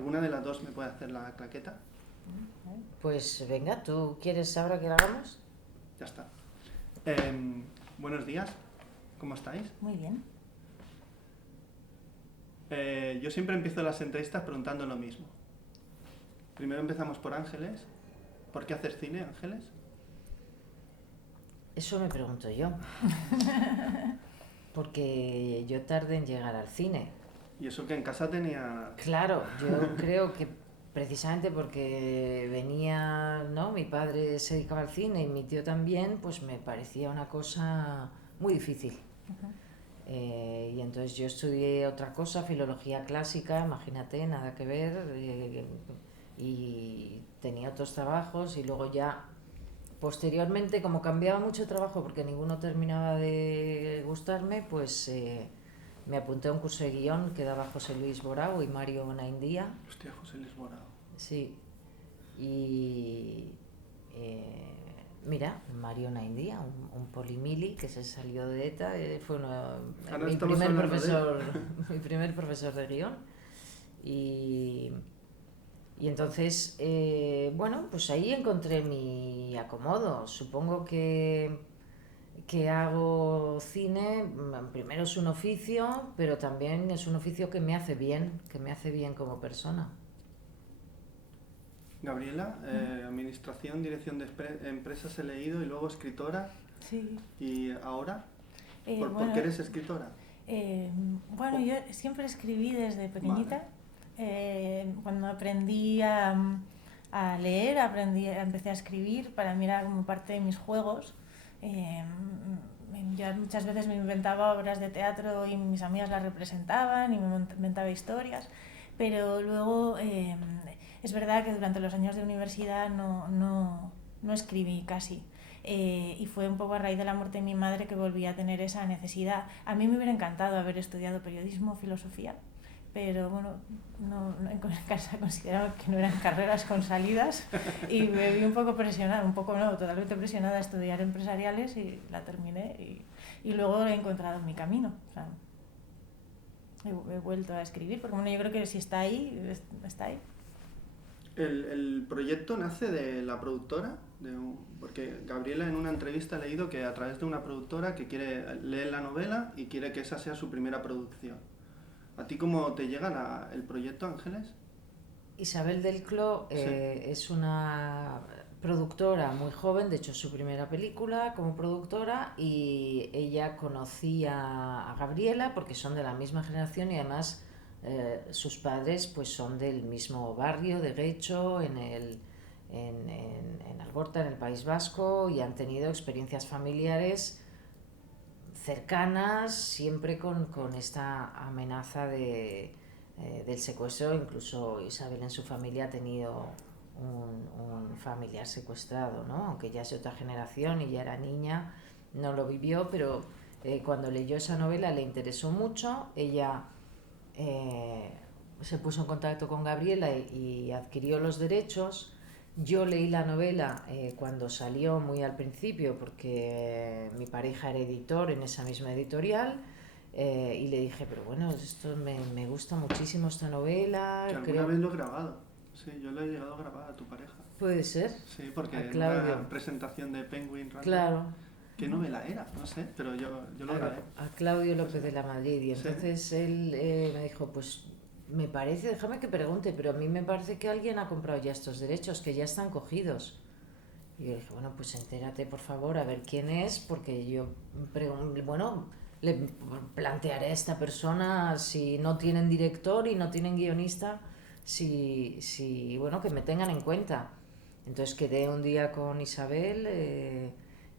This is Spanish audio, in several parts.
¿Alguna de las dos me puede hacer la claqueta? Pues venga, ¿tú quieres ahora que la hagamos? Ya está. Buenos días, ¿cómo estáis? Muy bien. Yo siempre empiezo las entrevistas preguntando lo mismo. Primero empezamos por Ángeles. ¿Por qué hacer cine, Ángeles? Eso me pregunto yo. Porque yo tardé en llegar al cine. Y eso que en casa tenía... Claro, yo creo que precisamente porque venía, ¿no? Mi padre se dedicaba al cine y mi tío también, pues me parecía una cosa muy difícil. Y entonces yo estudié otra cosa, filología clásica, imagínate, nada que ver, y tenía otros trabajos y luego ya posteriormente, como cambiaba mucho de trabajo porque ninguno terminaba de gustarme, pues me apunté a un curso de guión que daba José Luis Borao y Mario Naindía. Hostia, José Luis Borao. Sí, y mira, Mario Naindía, un polimili que se salió de ETA, fue mi primer profesor de guión. Y entonces, bueno, pues ahí encontré mi acomodo. Supongo que hago cine, primero es un oficio, pero también es un oficio que me hace bien como persona. Gabriela, administración, dirección de empresas he leído y luego escritora. Sí. ¿Y ahora? ¿Por Bueno, qué eres escritora? Bueno, yo siempre escribí desde pequeñita. Cuando aprendí a leer, empecé a escribir. Para mí era como parte de mis juegos. Yo muchas veces me inventaba obras de teatro y mis amigas las representaban y me inventaba historias. Pero luego es verdad que durante los años de universidad no escribí casi. Y fue un poco a raíz de la muerte de mi madre que volví a tener esa necesidad. A mí me hubiera encantado haber estudiado periodismo, filosofía, pero bueno, en casa consideraba que no eran carreras con salidas y me vi un poco presionada, totalmente presionada a estudiar empresariales y la terminé y luego he encontrado mi camino. O sea, he vuelto a escribir, porque bueno, yo creo que si está ahí, está ahí. ¿El proyecto nace de la productora? Porque Gabriela en una entrevista ha leído que a través de una productora que lee la novela y quiere que esa sea su primera producción. ¿A ti cómo te llega el proyecto, Ángeles? Isabel del Cló es una productora muy joven, de hecho es su primera película como productora, y ella conocía a Gabriela porque son de la misma generación y además sus padres pues son del mismo barrio de Guecho en Algorta, en el País Vasco, y han tenido experiencias familiares cercanas, siempre con esta amenaza del secuestro. Incluso Isabel en su familia ha tenido un familiar secuestrado, ¿no? Aunque ya es de otra generación y ya era niña, no lo vivió, pero cuando leyó esa novela le interesó mucho. Ella se puso en contacto con Gabriela y adquirió los derechos. Yo leí la novela cuando salió, muy al principio, porque mi pareja era editor en esa misma editorial, y le dije, pero bueno, esto me gusta muchísimo esta novela. Que alguna vez lo he grabado. Sí, yo lo he llegado a grabar a tu pareja. ¿Puede ser? Sí, porque A en Claudio. una presentación de Penguin Random. Claro. ¿Qué novela era? No sé, pero yo lo grabé. A Claudio López de la Madrid. Y entonces ¿Sí? él me dijo, pues me parece, déjame que pregunte, pero a mí me parece que alguien ha comprado ya estos derechos, que ya están cogidos. Y yo dije, bueno, pues entérate por favor a ver quién es, porque yo, bueno, le plantearé a esta persona si no tienen director y no tienen guionista, bueno, que me tengan en cuenta. Entonces quedé un día con Isabel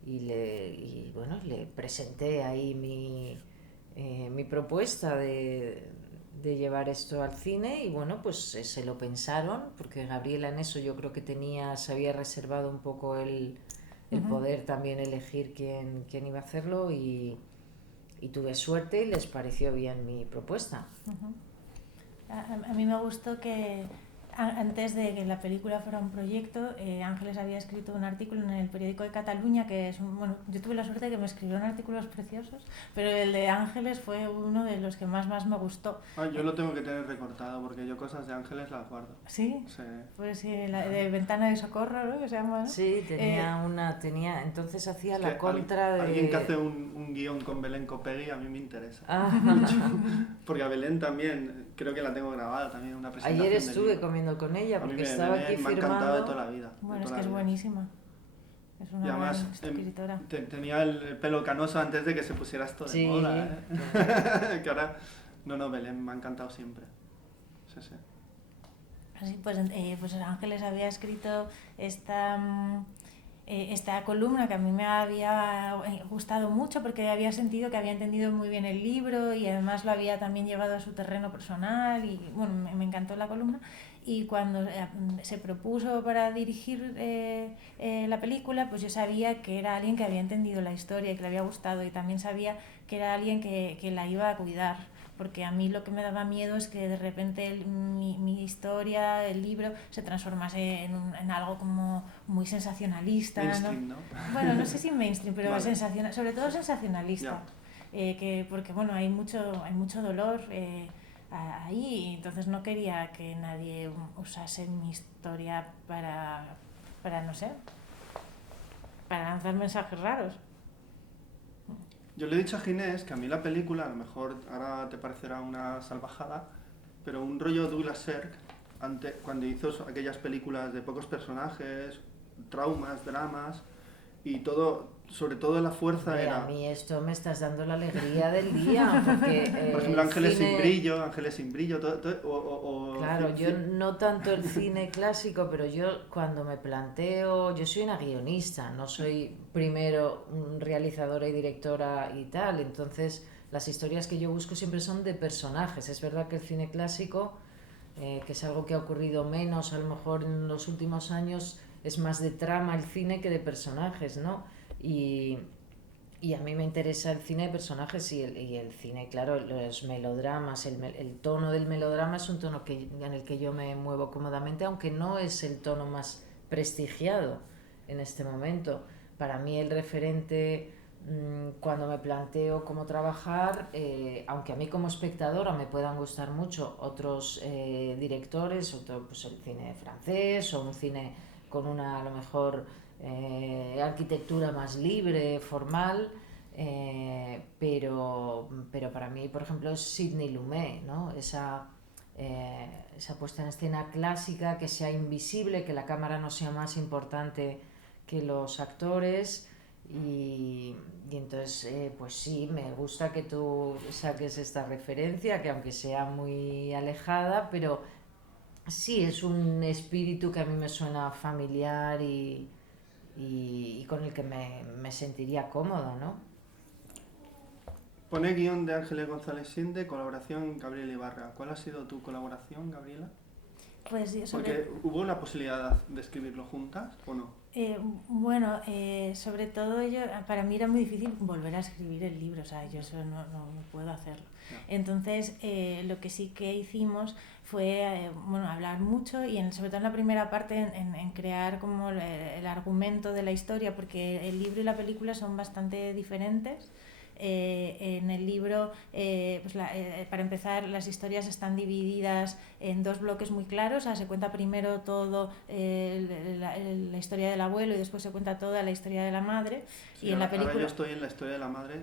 y bueno, le presenté ahí mi propuesta de llevar esto al cine, y bueno, pues se lo pensaron, porque Gabriela en eso yo creo que se había reservado un poco el poder también elegir quién iba a hacerlo, y tuve suerte y les pareció bien mi propuesta. A mí me gustó que antes de que la película fuera un proyecto, Ángeles había escrito un artículo en el periódico de Cataluña, que es bueno, yo tuve la suerte de que me escribieron artículos preciosos, pero el de Ángeles fue uno de los que más me gustó. Yo lo tengo que tener recortado porque yo cosas de Ángeles las guardo. ¿Sí? Sí. Pues sí, la de Ventana de Socorro, ¿no? Que se llama, ¿no? Sí, entonces hacía la contra de... Alguien que hace un guión con Belén Copegui a mí me interesa. Ah. Porque a Belén también, creo que la tengo grabada también, una presentación. Ayer estuve comiendo con ella porque estaba aquí me ha encantado firmando. de toda la vida. Bueno, es que es buenísima. Es una y además, gran escritora. Tenía el pelo canoso antes de que se pusiera esto de moda, ¿eh? Que ahora... No, Belén me ha encantado siempre. Sí. Así, pues Ángeles había escrito esta columna que a mí me había gustado mucho porque había sentido que había entendido muy bien el libro y además lo había también llevado a su terreno personal y bueno, me encantó la columna. Y cuando se propuso para dirigir la película, pues yo sabía que era alguien que había entendido la historia y que le había gustado, y también sabía que era alguien que la iba a cuidar, porque a mí lo que me daba miedo es que de repente mi historia, el libro, se transformase en algo como muy sensacionalista. Mainstream, ¿no? Bueno, no sé si mainstream, pero vale. sobre todo sensacionalista. Porque bueno, hay mucho dolor ahí, entonces no quería que nadie usase mi historia para no sé, para lanzar mensajes raros. Yo le he dicho a Ginés que a mí la película, a lo mejor ahora te parecerá una salvajada, pero un rollo Douglas Sirk, cuando hizo aquellas películas de pocos personajes, traumas, dramas, y todo, sobre todo la fuerza era... A mí esto me estás dando la alegría del día, porque... por ejemplo, Ángeles sin brillo, todo claro, yo no tanto el cine clásico, pero yo cuando me planteo... Yo soy una guionista, no soy primero realizadora y directora y tal, entonces las historias que yo busco siempre son de personajes. Es verdad que el cine clásico, que es algo que ha ocurrido menos a lo mejor en los últimos años, es más de trama el cine que de personajes, ¿no? Y a mí me interesa el cine de personajes y el cine, claro, los melodramas, el tono del melodrama es un tono en el que yo me muevo cómodamente, aunque no es el tono más prestigiado en este momento. Para mí el referente, cuando me planteo cómo trabajar, aunque a mí como espectadora me puedan gustar mucho otros directores, pues el cine francés o un cine con una, a lo mejor, arquitectura más libre, formal, pero para mí, por ejemplo, es Sidney Lumet, ¿no? Esa puesta en escena clásica, que sea invisible, que la cámara no sea más importante que los actores, y entonces, pues sí, me gusta que tú saques esta referencia, que aunque sea muy alejada, pero sí, es un espíritu que a mí me suena familiar y con el que me sentiría cómodo, ¿no? Pone guión de Ángeles González Sinde, colaboración Gabriela Ibarra. ¿Cuál ha sido tu colaboración, Gabriela? Pues Porque hubo la posibilidad de escribirlo juntas, ¿o no? Sobre todo para mí era muy difícil volver a escribir el libro, o sea, yo eso no puedo hacerlo. No. Entonces, lo que sí que hicimos fue hablar mucho y sobre todo en la primera parte en crear como el argumento de la historia, porque el libro y la película son bastante diferentes. En el libro, para empezar, las historias están divididas en dos bloques muy claros. O sea, se cuenta primero todo la historia del abuelo y después se cuenta toda la historia de la madre. Sí, y en la película... Ahora yo estoy en la historia de la madre,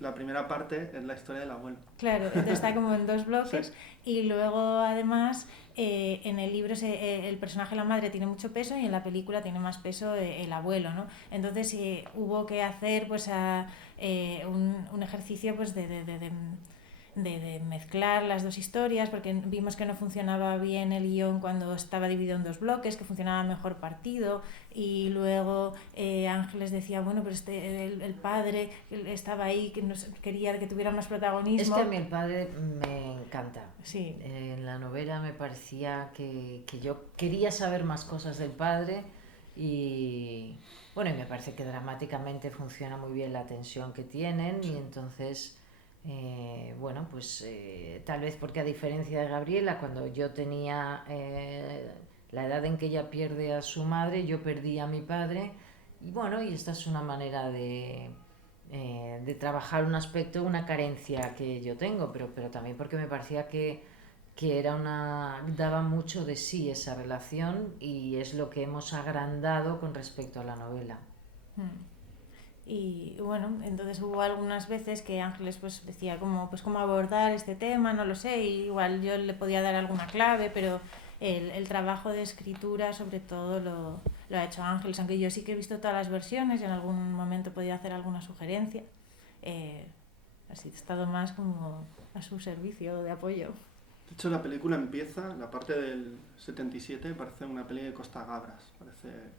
la primera parte es la historia del abuelo. Claro, entonces está como en dos bloques. Sí. Y luego además en el libro el personaje de la madre tiene mucho peso y en la película tiene más peso el abuelo, ¿no? Entonces hubo que hacer pues un ejercicio pues de mezclar las dos historias, porque vimos que no funcionaba bien el guión cuando estaba dividido en dos bloques, que funcionaba mejor partido, y luego Ángeles decía, bueno, pero el padre estaba ahí, que quería que tuviera más protagonismo. Es que a mí el padre me encanta. Sí. En la novela me parecía que yo quería saber más cosas del padre y bueno, y me parece que dramáticamente funciona muy bien la tensión que tienen y entonces... Bueno, pues tal vez porque a diferencia de Gabriela, cuando yo tenía la edad en que ella pierde a su madre, yo perdí a mi padre. Y bueno, y esta es una manera de trabajar un aspecto, una carencia que yo tengo, pero también porque me parecía que era daba mucho de sí esa relación y es lo que hemos agrandado con respecto a la novela. Y bueno, entonces hubo algunas veces que Ángeles pues decía cómo abordar este tema, no lo sé, y igual yo le podía dar alguna clave, pero el trabajo de escritura sobre todo lo ha hecho Ángeles, aunque yo sí que he visto todas las versiones y en algún momento podía hacer alguna sugerencia. Así he estado más como a su servicio de apoyo. De hecho, la película empieza, la parte del 77, parece una peli de Costa Gabras.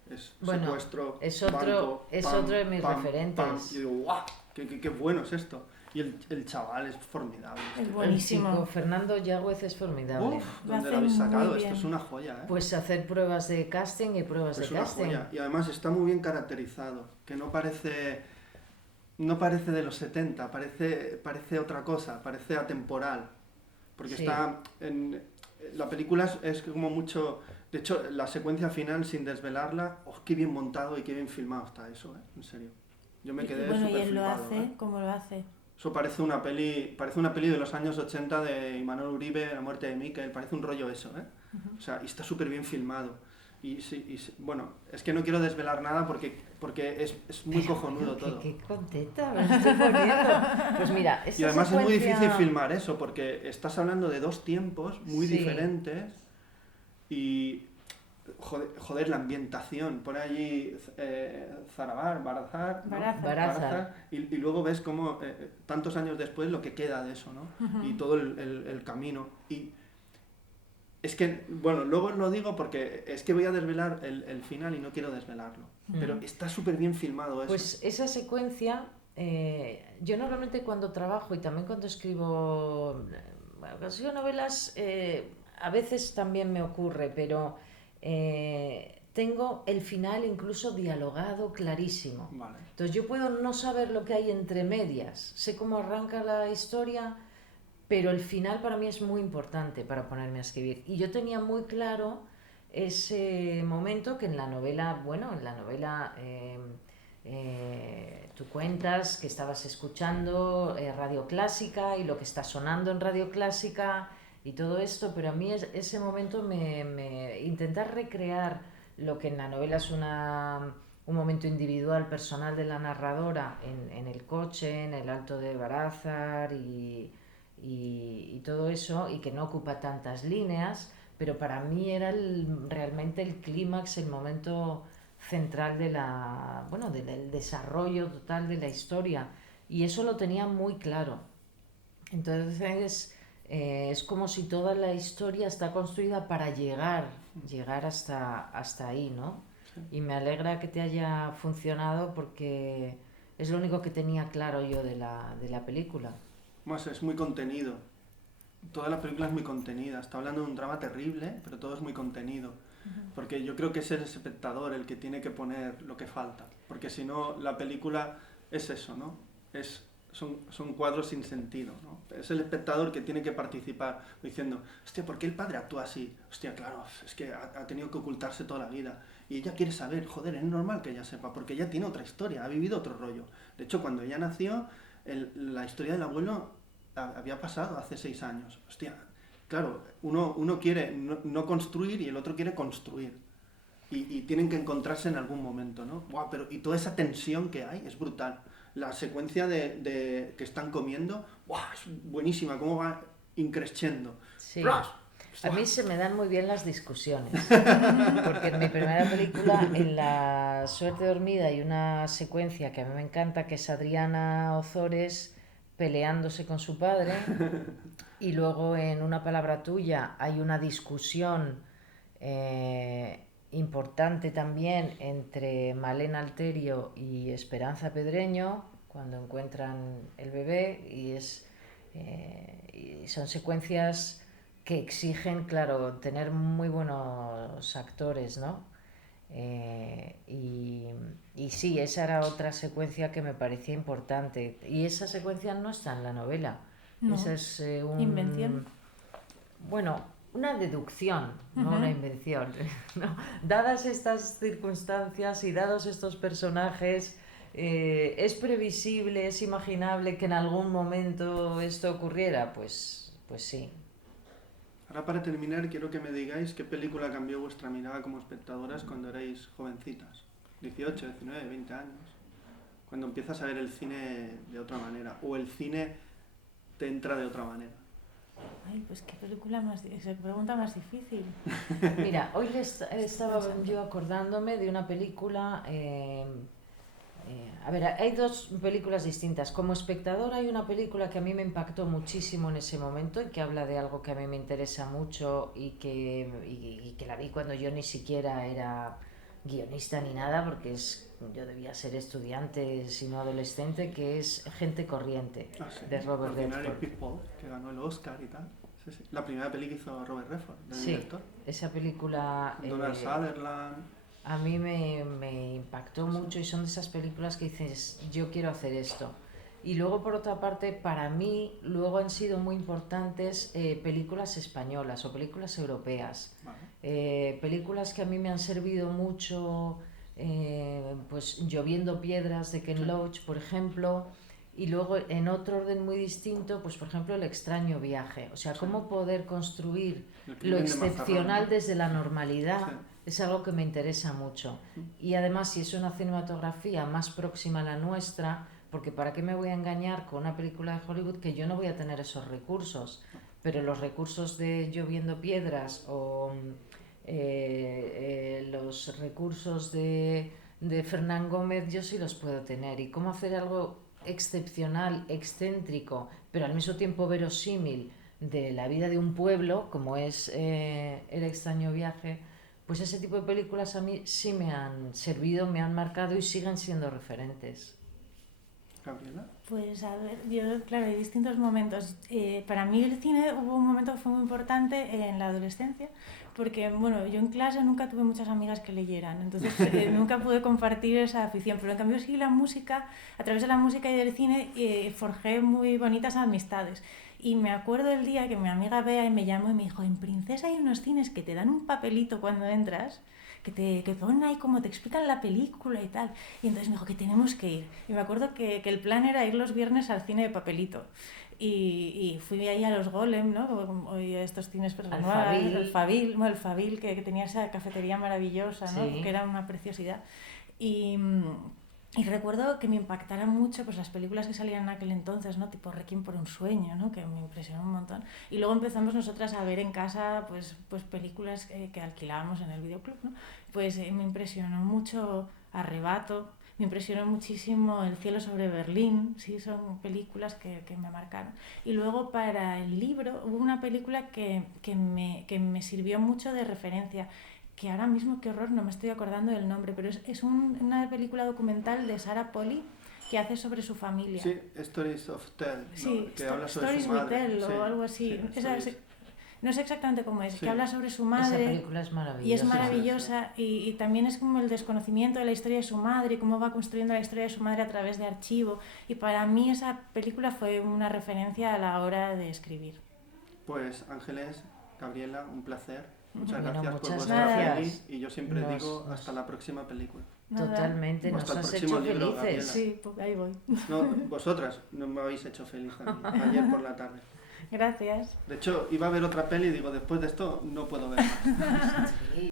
Es Bueno, secuestro, es banco, otro de mis referentes. Y digo, ¡guau! Qué bueno es esto! Y el chaval es formidable. Es El buenísimo. chico Fernando Yagüez es formidable. Uf, Lo ¿dónde hace lo habéis muy sacado? bien. Esto es una joya, ¿eh? Pues hacer pruebas de casting y pruebas Es de una casting. joya. Y además está muy bien caracterizado, que no parece de los 70, parece otra cosa, parece atemporal. Porque Sí. está en... La película es como mucho... De hecho, la secuencia final, sin desvelarla, ¡oh, qué bien montado y qué bien filmado está eso, ¿eh? En serio. Yo me quedé Bueno, y súper él lo flipado, hace, ¿eh? ¿cómo lo hace? Eso parece una peli de los años 80 de Imanol Uribe, La muerte de Mikel, parece un rollo eso, ¿eh? O sea, y está súper bien filmado. Bueno, es que no quiero desvelar nada porque es muy cojonudo todo. Qué contenta me estoy poniendo. Pues mira, Y además es muy difícil filmar eso porque estás hablando de dos tiempos muy diferentes y joder, la ambientación, pone allí Barazar y luego ves como tantos años después lo que queda de eso, ¿no? Y todo el camino. Y es que, bueno, luego lo digo porque es que voy a desvelar el final y no quiero desvelarlo. Pero está súper bien filmado eso. Pues esa secuencia, yo normalmente cuando trabajo y también cuando escribo novelas, a veces también me ocurre, pero tengo el final incluso dialogado clarísimo. Vale. Entonces yo puedo no saber lo que hay entre medias, sé cómo arranca la historia, pero el final para mí es muy importante para ponerme a escribir. Y yo tenía muy claro ese momento que en la novela, tú cuentas que estabas escuchando Radio Clásica y lo que está sonando en Radio Clásica y todo esto, pero a mí ese momento intentar recrear lo que en la novela es un momento individual, personal de la narradora en el coche, en el Alto de Barázar y todo eso, y que no ocupa tantas líneas, pero para mí era realmente el clímax, el momento central del desarrollo total de la historia, y eso lo tenía muy claro. Entonces es como si toda la historia está construida para llegar hasta ahí, ¿no? Y me alegra que te haya funcionado porque es lo único que tenía claro yo de la película. Más es muy contenido. Toda la película es muy contenida. Está hablando de un drama terrible, pero todo es muy contenido. Porque yo creo que es el espectador el que tiene que poner lo que falta. Porque si no, la película es eso, ¿no? Son cuadros sin sentido, ¿no? Es el espectador que tiene que participar diciendo, hostia, ¿por qué el padre actúa así? Hostia, claro, es que ha tenido que ocultarse toda la vida. Y ella quiere saber, joder, es normal que ella sepa, porque ella tiene otra historia, ha vivido otro rollo. De hecho, cuando ella nació, la historia del abuelo había pasado hace 6 años. Hostia, claro, uno quiere no construir y el otro quiere construir. Y tienen que encontrarse en algún momento, ¿no? Buah, y toda esa tensión que hay es brutal. La secuencia de que están comiendo, ¡buah!, es buenísima, cómo va increciendo. Sí. A mí se me dan muy bien las discusiones, porque en mi primera película, en La suerte dormida, hay una secuencia que a mí me encanta, que es Adriana Ozores peleándose con su padre, y luego en Una palabra tuya hay una discusión importante también entre Malena Alterio y Esperanza Pedreño cuando encuentran el bebé, y son secuencias que exigen, claro, tener muy buenos actores, ¿no? Y sí, esa era otra secuencia que me parecía importante. Y esa secuencia no está en la novela. No. Esa es Invención. Bueno, una deducción, no Ujú. una invención. ¿No? Dadas estas circunstancias y dados estos personajes, ¿es previsible, es imaginable que en algún momento esto ocurriera? Pues sí. Ahora para terminar quiero que me digáis qué película cambió vuestra mirada como espectadoras cuando erais jovencitas. 18, 19, 20 años. Cuando empiezas a ver el cine de otra manera. O el cine te entra de otra manera. Ay, pues qué película más... Qué pregunta más difícil. Mira, hoy estaba yo acordándome de una película... a ver, hay dos películas distintas. Como espectador hay una película que a mí me impactó muchísimo en ese momento y que habla de algo que a mí me interesa mucho y que la vi cuando yo ni siquiera era guionista ni nada, porque yo debía ser estudiante, sino adolescente, que es Gente Corriente, Sí. de Robert Ordinary Redford. People, que ganó el Oscar y tal. Sí, sí. La primera peli que hizo Robert Redford, del Sí, director. esa película... Donald Sutherland. A mí me impactó mucho y son de esas películas que dices, yo quiero hacer esto. Y luego, por otra parte, para mí, luego han sido muy importantes películas españolas o películas europeas. Vale. Películas que a mí me han servido mucho, pues Lloviendo Piedras de Ken Loach, por ejemplo. Y luego, en otro orden muy distinto, pues por ejemplo, El extraño viaje. O sea, cómo poder construir lo excepcional desde la normalidad. Es algo que me interesa mucho. Y además, si es una cinematografía más próxima a la nuestra, porque ¿para qué me voy a engañar con una película de Hollywood que yo no voy a tener esos recursos? Pero los recursos de Lloviendo Piedras o los recursos de Fernán Gómez yo sí los puedo tener. Y cómo hacer algo excepcional, excéntrico, pero al mismo tiempo verosímil de la vida de un pueblo, como es El extraño viaje, pues ese tipo de películas a mí sí me han servido, me han marcado y siguen siendo referentes. ¿Gabriela? Pues a ver, yo, claro, hay distintos momentos. Para mí el cine hubo un momento que fue muy importante en la adolescencia, porque, bueno, yo en clase nunca tuve muchas amigas que leyeran, entonces nunca pude compartir esa afición, pero en cambio sí la música, a través de la música y del cine, forjé muy bonitas amistades. Y me acuerdo el día que mi amiga Bea me llamó y me dijo, en Princesa hay unos cines que te dan un papelito cuando entras, que ponen ahí como te explican la película y tal. Y entonces me dijo que tenemos que ir. Y me acuerdo que el plan era ir los viernes al cine de papelito. Y fui ahí a los Golem, ¿no? Y a estos cines personales. El Fabil, que tenía esa cafetería maravillosa, ¿no? Sí. Que era una preciosidad. Y recuerdo que me impactaran mucho pues las películas que salían en aquel entonces, ¿no? Tipo Requiem por un sueño, ¿no? Que me impresionó un montón. Y luego empezamos nosotras a ver en casa pues películas que alquilábamos en el videoclub, ¿no? Pues me impresionó mucho Arrebato, me impresionó muchísimo El cielo sobre Berlín, sí, son películas que me marcaron. Y luego para el libro hubo una película que me sirvió mucho de referencia, que ahora mismo, qué horror, no me estoy acordando del nombre, pero es una película documental de Sarah Polley que hace sobre su familia. Sí, Stories of Tell, ¿no? Sí, Que habla sobre Stories su madre. with Tell Sí, o algo así. sí, No sé exactamente cómo es, Sí. que habla sobre su madre. Esa película es maravillosa. Y es maravillosa, y también es como el desconocimiento de la historia de su madre y cómo va construyendo la historia de su madre a través de archivo. Y para mí esa película fue una referencia a la hora de escribir. Pues Ángeles, Gabriela, un placer. Muchas Bueno, gracias por muchas vuestra gracias. peli y yo siempre digo hasta la próxima película. Nada. Totalmente, nos Hasta el has próximo hecho libro, felices. Sí, pues ahí voy. No, vosotras no me habéis hecho feliz a mí, ayer por la tarde. Gracias. De hecho, iba a ver otra peli y digo, después de esto no puedo ver más. Sí.